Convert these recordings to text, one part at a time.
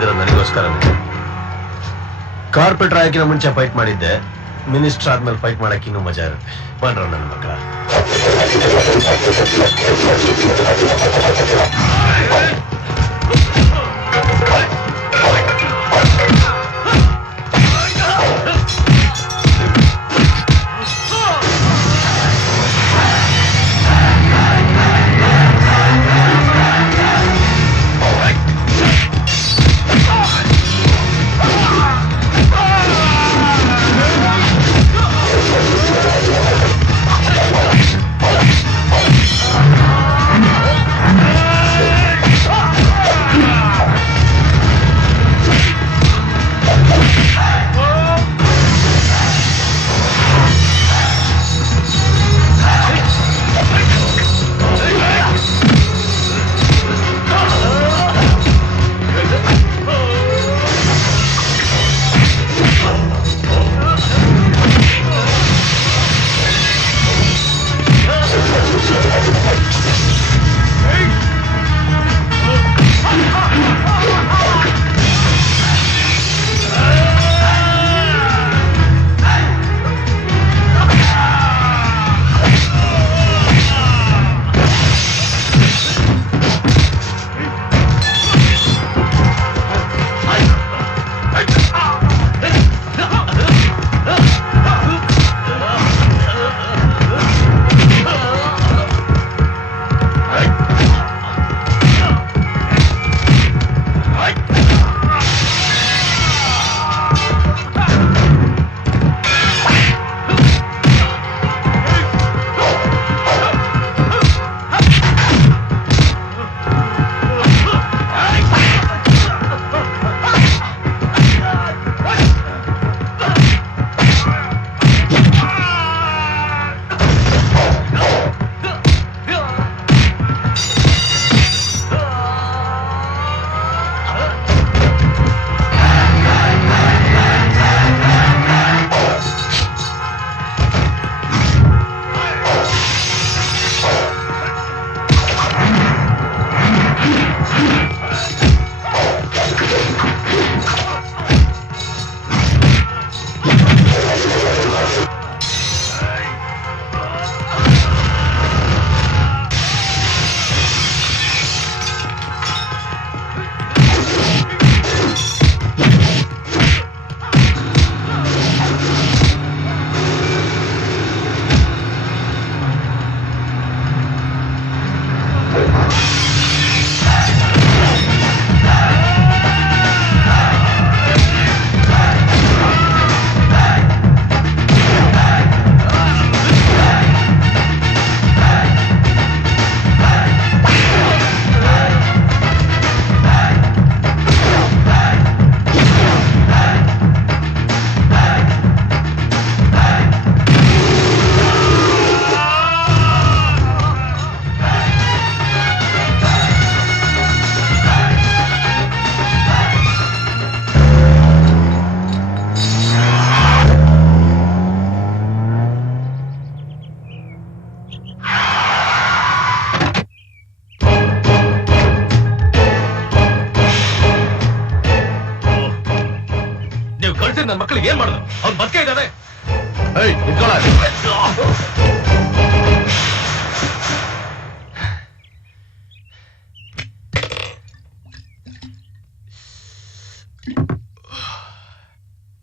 ಬಂದಿರೋದು ನನಗೋಸ್ಕರನೇ. ಕಾರ್ಪೊರೇಟರ್ ಆಯ್ಕಿನ ಮುಂಚೆ ಫೈಟ್ ಮಾಡಿದ್ದೆ, ಮಿನಿಸ್ಟರ್ ಆದ್ಮೇಲೆ ಫೈಟ್ ಮಾಡಕ್ಕೆ ಇನ್ನೂ ಮಜಾ ಇರುತ್ತೆ. ಬನ್ರ ನನ್ನ ಮಕ್ಕಳ. ನನ್ನ ಮಕ್ಕಳಿಗೆ ಏನ್ ಮಾಡಿದ್ರು? ಅವ್ರು ಬದುಕೇ ಇದ್ದಾರೆ.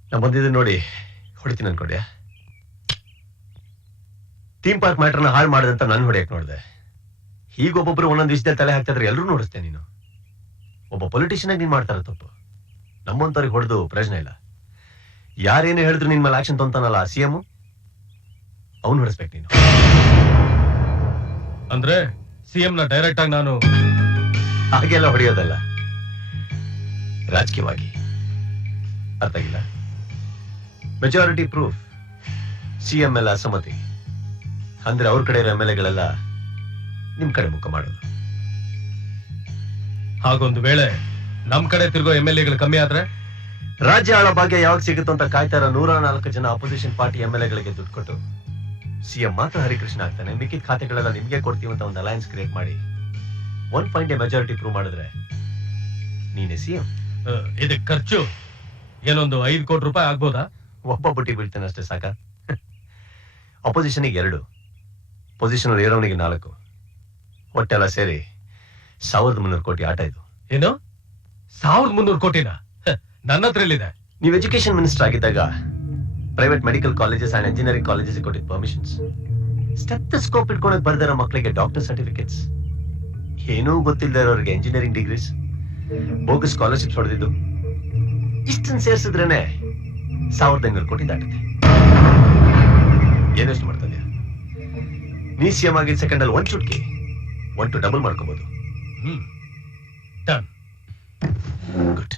ನಾ ಬಂದಿದ್ದು ನೋಡಿ ಹೊಡಿತೀನಿ ಅನ್ಕೊಂಡ್ಯಾ? ಥೀಮ್ ಪಾರ್ಕ್ ಮ್ಯಾಟರ್ನ ಹಾಳು ಮಾಡಿದಂತ ನಾನು ಹೊಡೆಯಕ್ ನೋಡಿದೆ. ಹೀಗೊಬ್ಬೊಬ್ರು ಒಂದೊಂದು ವಿಷಯದಲ್ಲಿ ತಲೆ ಹಾಕ್ತಾ ಇದ್ರೆ ಎಲ್ಲರೂ ನೋಡಿಸ್ತೇ. ನೀನು ಒಬ್ಬ ಪೊಲಿಟಿಷಿಯನ್ ಆಗಿ ನೀನ್ ಮಾಡ್ತಾರ ತಪ್ಪು. ನಮ್ಮಂತವ್ರಿಗೆ ಹೊಡೆದು ಪ್ರಯೋಜನ ಇಲ್ಲ. ಯಾರೇನೇ ಹೇಳಿದ್ರು ನಿನ್ ಮೇಲೆ ಆಕ್ಷನ್ ತೊಂತಾನಲ್ಲ ಸಿಎಂ, ಅವನು ಹೊಡಿಸ್ಬೇಕು ನೀನು. ಅಂದ್ರೆ ಸಿಎಂ ನ ಡೈರೆಕ್ಟ್ ಆಗಿ ನಾನು ಹಾಗೆಲ್ಲ ಹೊಡೆಯೋದಲ್ಲ, ರಾಜಕೀಯವಾಗಿ. ಅರ್ಥ ಆಗಿಲ್ಲ? ಮೆಜಾರಿಟಿ ಪ್ರೂಫ್, ಸಿಎಂ ಎಲ್ಲ ಅಸಮ್ಮತಿ ಅಂದ್ರೆ ಅವ್ರ ಕಡೆ ಇರೋ MLA-ಗಳೆಲ್ಲ ನಿಮ್ ಕಡೆ ಮುಖ ಮಾಡೋದು. ಹಾಗೊಂದು ವೇಳೆ ನಮ್ ಕಡೆ ತಿರುಗೋ MLA-ಗಳು ಕಮ್ಮಿ ಆದ್ರೆ ರಾಜ್ಯ ಆಳೋ ಭಾಗ್ಯ ಯಾವಾಗ ಸಿಗುತ್ತೋ ಅಂತ ಕಾಯ್ತಾರ 104 ಜನ ಅಪೋಸಿಷನ್ ಪಾರ್ಟಿ MLA-ಗಳಿಗೆ ದುಡ್ಡು ಕೊಟ್ಟು ಸಿಎಂ ಮಾತ್ರ ಹರಿಕೃಷ್ಣ ಆಗ್ತಾನೆ, ಮಿಕ್ಕಿದ ಖಾತೆಗಳೆಲ್ಲ ನಿಮ್ಗೆ ಕೊಡ್ತೀವಿ ಅಂತ ಒಂದು ಅಲಯನ್ಸ್ ಕ್ರಿಯೇಟ್ ಮಾಡಿ 1 ಪಾಯಿಂಟ್ ಮೆಜಾರಿಟಿ ಪ್ರೂವ್ ಮಾಡಿದ್ರೆ ನೀನೇ ಸಿಎಂ. ಇದಕ್ ಖರ್ಚು ಏನೊಂದು 5 ಕೋಟಿ ರೂಪಾಯಿ ಆಗ್ಬೋದಾ? ಒಬ್ಬ ಬುಟ್ಟಿ ಬೀಳ್ತಾನೆ ಅಷ್ಟೇ ಸಾಕ. ಅಪೋಸಿಷನ್ಗೆ 2, ಪೊಸಿಷನ್ ಏರೋನಿಗೆ 4, ಒಟ್ಟೆಲ್ಲ ಸೇರಿ 1300 ಕೋಟಿ ಆಟ ಇದು. ಏನು 1300 ಕೋಟಿನ? ನನ್ನ ಹತ್ರ ಎಲ್ಲಿದೆ? ನೀವು ಎಜುಕೇಶನ್ ಮಿನಿಸ್ಟರ್ ಆಗಿದ್ದಾಗ private medical colleges and engineering colleges ಕೊಟ್ಟಿದ್ದ ಪರ್ಮಿಷನ್ಸ್, ಸ್ಟೆಥೋಸ್ಕೋಪ್ ಇಟ್ಕೊಂಡು ಬರ್ದಿರೋ ಮಕ್ಕಳಿಗೆ ಡಾಕ್ಟರ್ ಸರ್ಟಿಫಿಕೇಟ್ಸ್, ಏನೂ ಗೊತ್ತಿಲ್ಲದೆ ಇರೋರಿಗೆ ಇಂಜಿನಿಯರಿಂಗ್ ಡಿಗ್ರೀಸ್, ಬೋಗಸ್ ಸ್ಕಾಲರ್ಶಿಪ್ಸ್ ಹೊಡೆದಿದ್ದು, ಇಷ್ಟನ್ನು ಸೇರಿಸಿದ್ರೇನೆ 1500 ಕೋಟಿ ದಾಟುತ್ತೆ. ಏನೆಷ್ಟು ಮಾಡ್ತಾ ಇದೆಯಾ? ನೀ ಸಿಎಂ ಆಗಿದ್ದ ಸೆಕೆಂಡ್ ಅಲ್ಲಿ 1 ಚುಟ್ಕಿ 1 to ಡಬಲ್ ಮಾಡ್ಕೋಬಹುದು. ಡನ್. ಗುಡ್.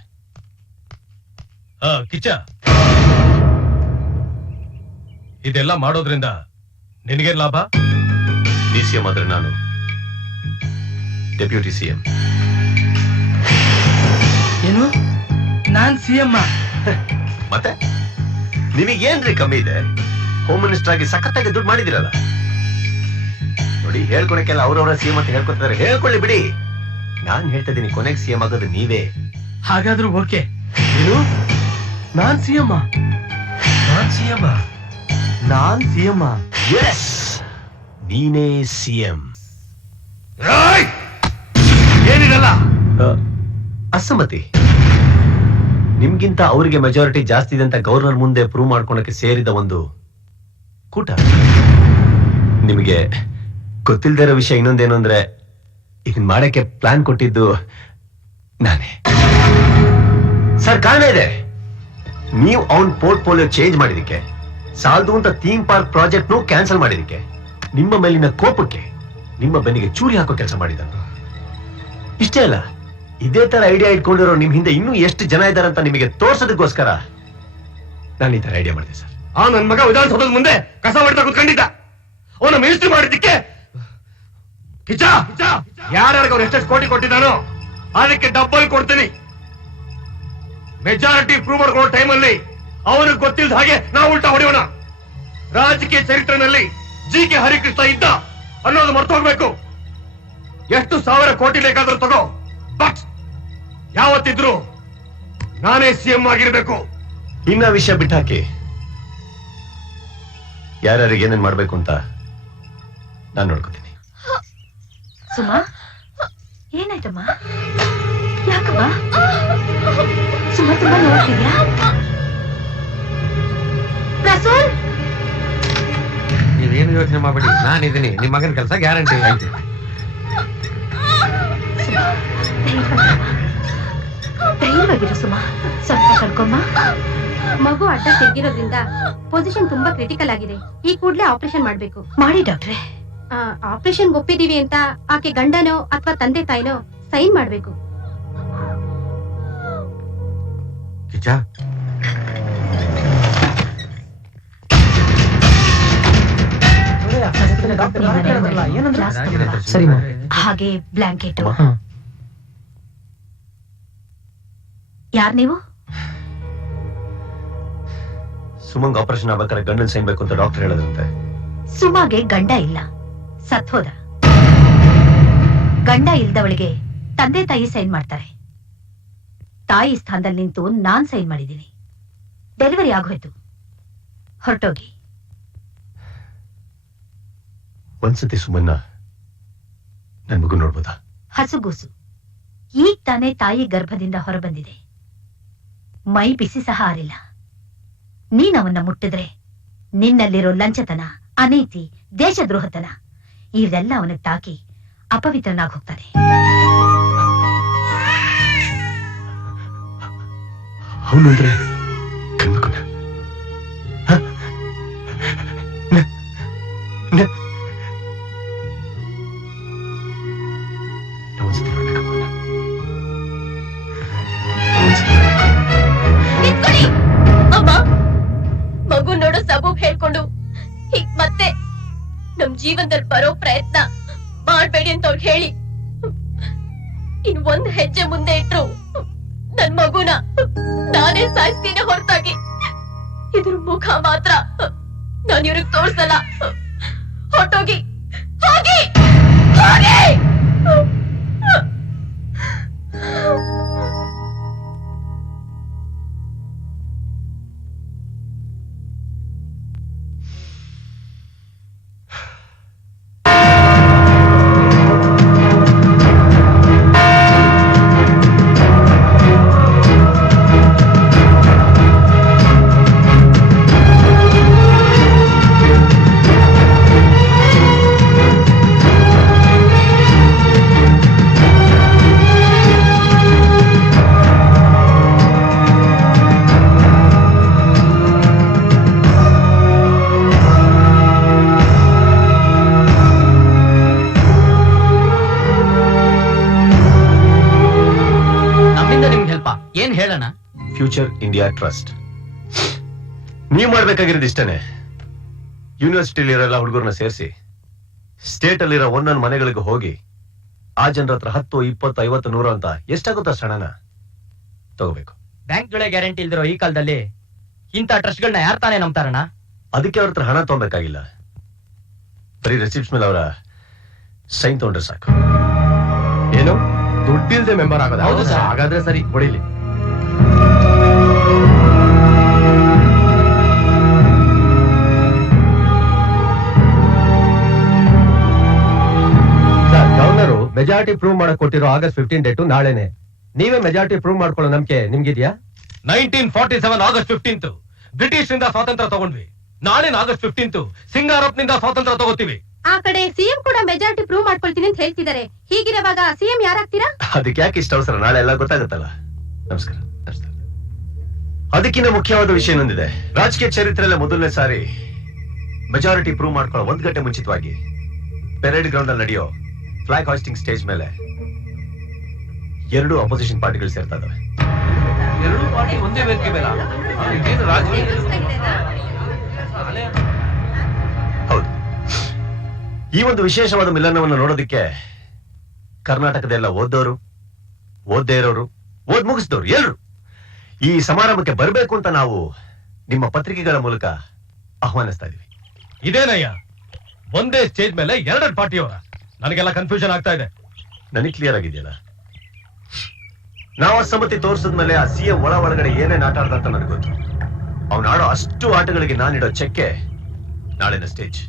ಕಿಚ್ಚ, ಇದೆಲ್ಲ ಮಾಡೋದ್ರಿಂದ ನಿನಗೇನ್ ಲಾಭ? ನೀ ಸಿಎಂ ಆದ್ರೆ ನಾನು ಡೆಪ್ಯೂಟಿ ಸಿಎಂ. ಏನು ನಾನ್ ಸಿಎಂ? ಮತ್ತೆ ನಿಮಗೇನ್ರಿ ಕಮ್ಮಿ ಇದೆ? ಹೋಮ್ ಮಿನಿಸ್ಟರ್ ಆಗಿ ಸಖತ್ತಾಗಿ ದುಡ್ಡು ಮಾಡಿದಿರಲ್ಲ. ನೋಡಿ, ಹೇಳ್ಕೊಳಕ್ಕೆಲ್ಲ ಅವ್ರವ್ರ ಸಿಎಂ ಅಂತ ಹೇಳ್ಕೊತಿದ್ದಾರೆ, ಹೇಳ್ಕೊಳ್ಳಿ ಬಿಡಿ. ನಾನ್ ಹೇಳ್ತಾ ಇದೀನಿ, ಕೊನೆಗೆ ಸಿಎಂ ಆಗೋದು ನೀವೇ. ಹಾಗಾದ್ರೂ ಓಕೆ. ಏನು ನಾನ್ ಸಿಎಂ? ನಾನ್ ಸಿಎಂ? ಎಸ್, ನೀನೇ ಸಿಎಂ. ಏನಿರಲ್ಲ. ಅಸಮ್ಮತಿ. ನಿಮ್ಗಿಂತ ಅವರಿಗೆ ಮೆಜಾರಿಟಿ ಜಾಸ್ತಿ ಇದೆ ಅಂತ ಗವರ್ನರ್ ಮುಂದೆ ಪ್ರೂವ್ ಮಾಡ್ಕೊಳಕ್ಕೆ ಸೇರಿದ ಒಂದು ಕೂಟ. ನಿಮಗೆ ಗೊತ್ತಿಲ್ಲದೆ ಇರೋ ವಿಷಯ ಇನ್ನೊಂದೇನು ಅಂದ್ರೆ, ಇದನ್ ಮಾಡಕ್ಕೆ ಪ್ಲಾನ್ ಕೊಟ್ಟಿದ್ದು ನಾನೇ. ಸರ್, ಕಾರಣ ಇದೆ. ನೀವು ಅವನ್ ಪೋರ್ಟ್ಫೋಲಿಯೋ ಚೇಂಜ್ ಮಾಡಿದಕ್ಕೆ, ಸಾಲದು ಅಂತ ಥೀಮ್ ಪಾರ್ಕ್ ಪ್ರಾಜೆಕ್ಟ್ ಕ್ಯಾನ್ಸಲ್ ಮಾಡಿದಕ್ಕೆ, ನಿಮ್ಮ ಮೇಲಿನ ಕೋಪಕ್ಕೆ ನಿಮ್ಮ ಬೆನ್ನಿಗೆ ಚೂರಿ ಹಾಕೋ ಕೆಲಸ ಮಾಡಿದನು. ಇಷ್ಟೇ ಅಲ್ಲ, ಇದೇ ತರ ಐಡಿಯಾ ಇಟ್ಕೊಂಡಿರೋ ನಿಮ್ ಹಿಂದೆ ಇನ್ನೂ ಎಷ್ಟು ಜನ ಇದ್ದಾರಂತ ನಿಮಗೆ ತೋರ್ಸೋದಕ್ಕೋಸ್ಕರ ನಾನು ಈ ತರ ಐಡಿಯಾ ಮಾಡಿದೆ ಸರ್. ನನ್ ಮಗ ವಿಧಾನಸೌಧದ ಮುಂದೆ ಕಸ ಹೊಡ್ತಾ ಕುತ್ಕೊಂಡಿದ್ದ. ಅವನ ಮಿನಿಸ್ಟ್ರಿ ಮಾಡಿದ್ದಕ್ಕೆ ಕಿಚ್ಚ ಯಾರ್ಯಾರಿಗೆ ಅವ್ರು ಎಷ್ಟೆಷ್ಟು ಕೋಟಿ ಕೊಟ್ಟಿದ್ದಾನೋ ಅದಕ್ಕೆ ಡಬ್ಬಲ್ ಕೊಡ್ತೀನಿ. ಮೆಜಾರಿಟಿ ಪ್ರೂವ್ ಮಾಡ್ಕೊಳ್ಳೋ ಟೈಮಲ್ಲಿ ಅವನಿಗೆ ಗೊತ್ತಿಲ್ಲದ ಹಾಗೆ ನಾವು ಉಲ್ಟಾ ಹೊಡೆಯೋಣ. ರಾಜಕೀಯ ಚರಿತ್ರೆನಲ್ಲಿ ಜಿ.ಕೆ. ಹರಿಕೃಷ್ಣ ಇದ್ದ ಅನ್ನೋದು ಮರ್ತು ಹೋಗ್ಬೇಕು. ಎಷ್ಟು 1000 ಕೋಟಿ ಬೇಕಾದ್ರೂ ತಗೋ, ಬಟ್ ಯಾವತ್ತಿದ್ರು ನಾನೇ ಸಿಎಂ ಆಗಿರ್ಬೇಕು. ಇನ್ನ ವಿಷಯ ಬಿಟ್ಟಾಕಿ, ಯಾರ್ಯಾರಿಗೆ ಏನೇನ್ ಮಾಡ್ಬೇಕು ಅಂತ ನಾನು ನೋಡ್ಕೋತೀನಿ. ಸುಮಾ, ಏನಾಯ್ತಮ್ಮ? ಯಾಕಮ್ಮ ಸುಮಾ ತುಂಬಾ ನೋಡ್ತಿದ್ಯಾ? ರಸೂಲ್, ನೀವೇನು ಯೋಚನೆ ಮಾಡಬೇಡಿ, ನಾನಿದ್ದೀನಿ. ನಿಮ್ಮ ಮಗನ ಕೆಲಸ ಗ್ಯಾರಂಟಿ ಐತೆ. ಧೈರ್ಯವಾಗಿರು ಸುಮಾ, ಸ್ವಲ್ಪ ಕರ್ಕೊಮ್ಮ. ಮಗು ಅಡ್ಡ ತೆಗ್ಗಿರೋದ್ರಿಂದ ಪೊಸಿಷನ್ ತುಂಬಾ ಕ್ರಿಟಿಕಲ್ ಆಗಿದೆ. ಈ ಕೂಡಲೇ ಆಪರೇಷನ್ ಮಾಡ್ಬೇಕು. ಮಾಡಿ ಡಾಕ್ಟ್ರೆ. ಆಪರೇಷನ್ ಒಪ್ಪಿದೀವಿ ಅಂತ ಆಕೆ ಗಂಡನೋ ಅಥವಾ ತಂದೆ ತಾಯಿನೋ ಸೈನ್ ಮಾಡ್ಬೇಕು. ಕಿಚ್ಚ, ಸರಿ ಹಾಗೆ ಬ್ಲಾಂಕೆಟ್. ಯಾರ್ ನೀವು? ಸುಮಂಗ್ ಆಪರೇಷನ್ ಆಗ್ಬೇಕಾದ್ರೆ ಗಂಡನ್ ಸೈನ್ ಬೇಕು ಅಂತ ಡಾಕ್ಟರ್ ಹೇಳದಂತೆ. ಸುಮಾಗೆ ಗಂಡ ಇಲ್ಲ, ಸತ್ತೋದ. ಗಂಡ ಇಲ್ದವಳಿಗೆ ತಂದೆ ತಾಯಿ ಸೈನ್ ಮಾಡ್ತಾರೆ. ತಾಯಿ ಸ್ಥಾನದಲ್ಲಿ ನಿಂತು ನಾನ್ ಸೈನ್ ಮಾಡಿದ್ದೀನಿ. ಡೆಲಿವರಿ ಆಗೋಯ್ತು, ಹೊರಟೋಗಿ. ಒಂದ್ಸತಿ ಸುಮನ್ನ ನನ್ ಮಗು ನೋಡ್ಬೋದಾ? ಹಸುಗೂಸು ಈಗ ತಾನೇ ತಾಯಿ ಗರ್ಭದಿಂದ ಹೊರಬಂದಿದೆ. ಮೈ ಬಿಸಿ ಸಹ ಆರಿಲ್ಲ. ನೀನವನ್ನ ಮುಟ್ಟಿದ್ರೆ ನಿನ್ನಲ್ಲಿರೋ ಲಂಚತನ, ಅನೀತಿ, ದೇಶದ್ರೋಹತನ ಇವೆಲ್ಲ ಅವನಿಗೆ ತಾಕಿ ಅಪವಿತ್ರನಾಗಿ ಹೋಗ್ತಾನೆ. ಅವನು ಅಂದ್ರೆ ಗಂಡ್ಮಗುನ? ಒಂದ್ಸತಿ ನೋಡ್ಬೇಕು. ಅಮ್ಮ, ಮಗು ನೋಡೋ ಸಬೂಬ್ ಹೇಳ್ಕೊಂಡು ಹೀಗ್ ಮತ್ತೆ ನಮ್ ಜೀವನದಲ್ಲಿ ಬರೋ ಪ್ರಯತ್ನ ಮಾಡ್ಬೇಡಿ ಅಂತ ಅವ್ರು ಹೇಳಿ ಇನ್ 1 ಹೆಜ್ಜೆ ಮುಂದೆ ಇಟ್ರು ನನ್ ಮಗುನ ನಾನೇ ಸಾಯಿಸ್ತೀನಿ ಹೊರತಾಗಿ ಇದ್ರ ಮುಖ ಮಾತ್ರ ನಾನು ಇವ್ರಿಗೆ ತೋರ್ಸಲ್ಲ. ಹೊರಟೋಗಿ, ಹೋಗಿ ಹೋಗಿ. Future India trust. ನೀವ್ ಮಾಡ್ಬೇಕಾಗಿರೋದು ಇಷ್ಟನೇ. ಯೂನಿವರ್ಸಿಟಿಲಿರೋ ಹುಡುಗರನ್ನ ಸೇರಿಸಿ ಸ್ಟೇಟ್ ಅಲ್ಲಿರೋ ಒಂದೊಂದು ಮನೆಗಳಿಗೆ ಹೋಗಿ ಆ ಜನರ ಹತ್ರ 10, 20, 50, 100 ಅಂತ ಎಷ್ಟಾಗುತ್ತೋ ಅಷ್ಟು ಹಣನ ತಗೋಬೇಕು. ಬ್ಯಾಂಕ್ ಜೊಳೆ ಗ್ಯಾರಂಟಿ ಇಲ್ದಿರೋ ಈ ಕಾಲದಲ್ಲಿ ಇಂಥ ಟ್ರಸ್ಟ್ಗಳನ್ನ ಯಾರು ತಾನೇ ನಂಬ್ತಾರಣ್ಣ? ಅದಕ್ಕೆ ಅವ್ರ ಹತ್ರ ಹಣ ತಗೋಬೇಕಾಗಿಲ್ಲ. ಬರೀ ರೆಸಿಪ್ಟ್ಸ್ ಮೇಲೆ ಅವರ ಸೈನ್ ತಗೊಂಡ್ರೆ ಸಾಕು. ಏನು ದುಡ್ಡಿಲ್ದೆ ಮೆಂಬರ್ ಆಗೋದು? ಹೌದು ಸರ್. ಹಾಗಾದ್ರೆ ಸರಿ, ಹೊಡಿಲಿ. ಗವರ್ನರು ಮೆಜಾರಿಟಿ ಪ್ರೂವ್ ಮಾಡಕ್ ಕೊಟ್ಟಿರೋ August 15 ಡೇಟು ನಾಳೆನೆ. ನೀವೇ ಮೆಜಾರಿಟಿ ಪ್ರೂವ್ ಮಾಡ್ಕೊಳ್ಳೋ ನಂಬಿಕೆ ನಿಮ್ಗಿದ್ಯಾ? 1947 ಆಗಸ್ಟ್ 15 ಬ್ರಿಟಿಷ್ ನಿಂದ ಸ್ವಾತಂತ್ರ್ಯ ತಗೊಂಡ್ವಿ. ನಾಳೆ ಆಗಸ್ಟ್ 15 ಸಿಂಗಾರಪ್ನಿಂದ ಸ್ವಾತಂತ್ರ್ಯ ತಗೋತೀವಿ. ಆ ಕಡೆ ಸಿಎಂ ಕೂಡ ಮೆಜಾರಿಟಿ ಪ್ರೂವ್ ಮಾಡ್ಕೊಳ್ತೀನಿ ಅಂತ ಹೇಳ್ತಿದ್ದಾರೆ. ಹೀಗಿರುವಾಗ ಸಿಎಂ ಯಾರಾಗ್ತೀರಾ? ಅದಕ್ಕೆ ಯಾಕೆ ಇಷ್ಟ ಅವಸರ? ನಾಳೆ ಎಲ್ಲ ಗೊತ್ತಾಗುತ್ತಲ್ಲ. ನಮಸ್ಕಾರ. ನಮಸ್ಕಾರ. ಅದಕ್ಕಿಂತ ಮುಖ್ಯವಾದ ವಿಷಯ ಇನ್ನೊಂದಿದೆ. ರಾಜಕೀಯ ಚರಿತ್ರೆಯಲ್ಲೇ ಮೊದಲನೇ ಸಾರಿ ಮೆಜಾರಿಟಿ ಪ್ರೂವ್ ಮಾಡ್ಕೊಳ್ಳೋ 1 ಗಂಟೆ ಮುಂಚಿತವಾಗಿ ಪೆರೇಡ್ ಗ್ರೌಂಡ್ ಅಲ್ಲಿ ನಡೆಯೋ ಫ್ಲಾಗ್ ಹಾಸ್ಟಿಂಗ್ ಸ್ಟೇಜ್ ಮೇಲೆ 2 ಅಪೋಸಿಷನ್ ಪಾರ್ಟಿಗಳು ಸೇರ್ತಾ ಇದಾವೆ. ಎರಡು ಪಾರ್ಟಿ ಒಂದೇ ವೇದಿಕೆ ಮೇಲೆ ಇದೇನು ರಾಜಕೀಯ? ಹೌದು. ಈ ಒಂದು ವಿಶೇಷವಾದ ಮಿಲನವನ್ನು ನೋಡೋದಕ್ಕೆ ಕರ್ನಾಟಕದ ಎಲ್ಲ ಓದ್ದವರು, ಓದ್ದೇ ಇರೋರು, ಓದ್ ಮುಗಿಸಿದವರು ಎಲ್ಲರೂ ಈ ಸಮಾರಂಭಕ್ಕೆ ಬರಬೇಕು ಅಂತ ನಾವು ನಿಮ್ಮ ಪತ್ರಿಕೆಗಳ ಮೂಲಕ ಆಹ್ವಾನಿಸ್ತಾ ಇದೀವಿ. ಇದೇನಯ್ಯ, ಒಂದೇ ಸ್ಟೇಜ್ ಮೇಲೆ 2 ಪಾರ್ಟಿಯವರ? ನನಗೆಲ್ಲ ಕನ್ಫ್ಯೂಷನ್ ಆಗ್ತಾ ಇದೆ. ನನಗೆ ಕ್ಲಿಯರ್ ಆಗಿದೆಯಲ್ಲ. ನಾವು ಸಮ್ಮತಿ ತೋರಿಸಿದ್ಮೇಲೆ ಆ ಸಿಎಂ ಒಳಗಡೆ ಏನೇನ್ ಆಟ ಆಡ್ದ ಅಂತ ನನಗೆ ಗೊತ್ತು. ಅವ್ನು ಆಡೋ ಅಷ್ಟು ಆಟಗಳಿಗೆ ನಾನಿಡೋ ಚೆಕ್ಕೆ ನಾಳಿನ ಸ್ಟೇಜ್.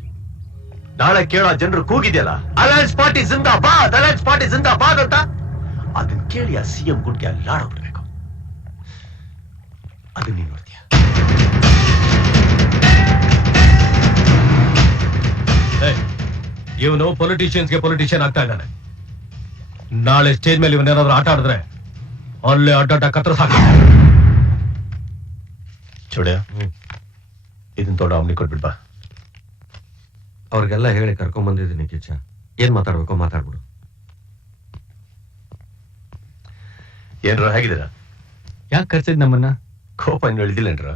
ನಾಳೆ ಕೇಳೋ ಜನರು ಕೂಗಿದೆಯಲ್ಲ, ಅಲಯನ್ಸ್ ಪಾರ್ಟಿ ಜಿಂದಾಬಾದ್, ಅಲಯನ್ಸ್ ಪಾರ್ಟಿ ಜಿಂದಾಬಾದ್ ಅಂತ, ಅದನ್ನ ಕೇಳಿ ಆ ಸಿಎಂ ಗುಡ್ಗೆ ಅಲ್ಲಾಡೋಗ್ಬಿಡ್ಬೇಕು. ಅದನ್ನ ನೀನ್ ನೋಡ್ತೀಯ. ಇವನು ಪೊಲಿಟಿಷಿಯನ್ಸ್ಗೆ ಪೊಲಿಟಿಷಿಯನ್ ಆಗ್ತಾ ಇದ್ದಾನೆ. ನಾಳೆ ಸ್ಟೇಜ್ ಮೇಲೆ ಇವನೇನಾದ್ರೂ ಆಟ ಆಡಿದ್ರೆ ಅಲ್ಲೇ ಅಡ್ಡ ಕತ್ರ ಸಾಕು. ಚೂಡ್ಯ, ಇದನ್ನ ತೊಗೊಂಡು ಅವನಿಗೆ ಕೊಟ್ಬಿಡ್ಬಾ. ಅವ್ರಿಗೆಲ್ಲ ಹೇಳಿ ಕರ್ಕೊಂಡ್ ಬಂದಿದ್ದೀನಿ ಕಿಚ್ಚ. ಏನ್ ಮಾತಾಡ್ಬೇಕೋ ಮಾತಾಡ್ಬಿಡು. ಏನ್ರ ಹೇಗಿದ್ದೀರಾ? ಯಾಕೆ ಕರ್ಸಿದ್ ನಮ್ಮನ್ನ? ಕೋಪ ಇನ್ನು ಇಳಿದಿಲ್ಲೇನ್ರ?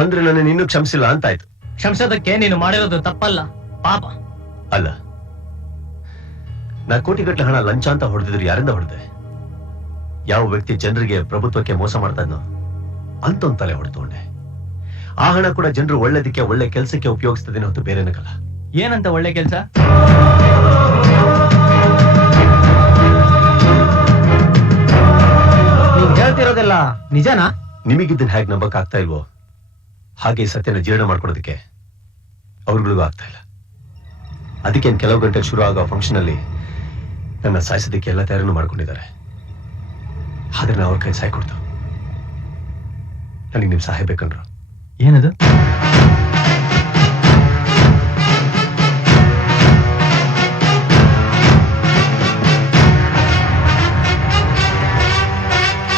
ಅಂದ್ರೆ ನನ್ನ ಇನ್ನೂ ಕ್ಷಮಿಸಿಲ್ಲ ಅಂತ ಆಯ್ತು. ಕ್ಷಮಿಸೋದಕ್ಕೆ ನೀನು ಮಾಡಿರೋದು ತಪ್ಪಲ್ಲ, ಪಾಪ. ಅಲ್ಲ, ನಾ ಕೋಟಿಗಟ್ಟಲೆ ಹಣ ಲಂಚ ಅಂತ ಹೊಡೆದಿದ್ರು ಯಾರಿಂದ ಹೊಡೆದೆ? ಯಾವ ವ್ಯಕ್ತಿ ಜನರಿಗೆ, ಪ್ರಭುತ್ವಕ್ಕೆ ಮೋಸ ಮಾಡ್ತಾ ಇದ್ನೋ ಅಂತ ಒಂದು ತಲೆ ಹೊಡೆದುಕೊಂಡೆ. ಆ ಹಣ ಕೂಡ ಜನರು ಒಳ್ಳೆದಕ್ಕೆ, ಒಳ್ಳೆ ಕೆಲಸಕ್ಕೆ ಉಪಯೋಗಿಸ್ತದೇನೋ ಹೊತ್ತು ಬೇರೆನಕ್ಕಲ್ಲ. ಏನಂತ ಒಳ್ಳೆ ಕೆಲ್ಸ? ನೀನ್ ಹೇಳ್ತಿರೋದೆಲ್ಲ ನಿಜನಾ? ನಿಮಗಿದ್ದನ್ ಹೇಗೆ ನಂಬಕ್ ಆಗ್ತಾ ಇಲ್ವೋ ಹಾಗೆ ಈ ಸತ್ಯನ ಜೀರ್ಣ ಮಾಡ್ಕೊಡೋದಕ್ಕೆ ಅವ್ರಿಗಳಿಗೂ ಆಗ್ತಾ ಇಲ್ಲ. ಅದಕ್ಕೆ ಕೆಲವು ಗಂಟೆಗೆ ಶುರು ಆಗೋ ಫಂಕ್ಷನ್ ಅಲ್ಲಿ ನನ್ನ ಸಾಯಿಸೋದಕ್ಕೆ ಎಲ್ಲ ತಯಾರಿನೂ ಮಾಡ್ಕೊಂಡಿದ್ದಾರೆ. ಆದ್ರೆ ನಾ ಅವ್ರ ಕೈ ಸಾಯ್ ಕೊಡ್ತು. ನನಗೆ ನಿಮ್ ಸಹಾಯ ಬೇಕಂದ್ರು. ಏನದು?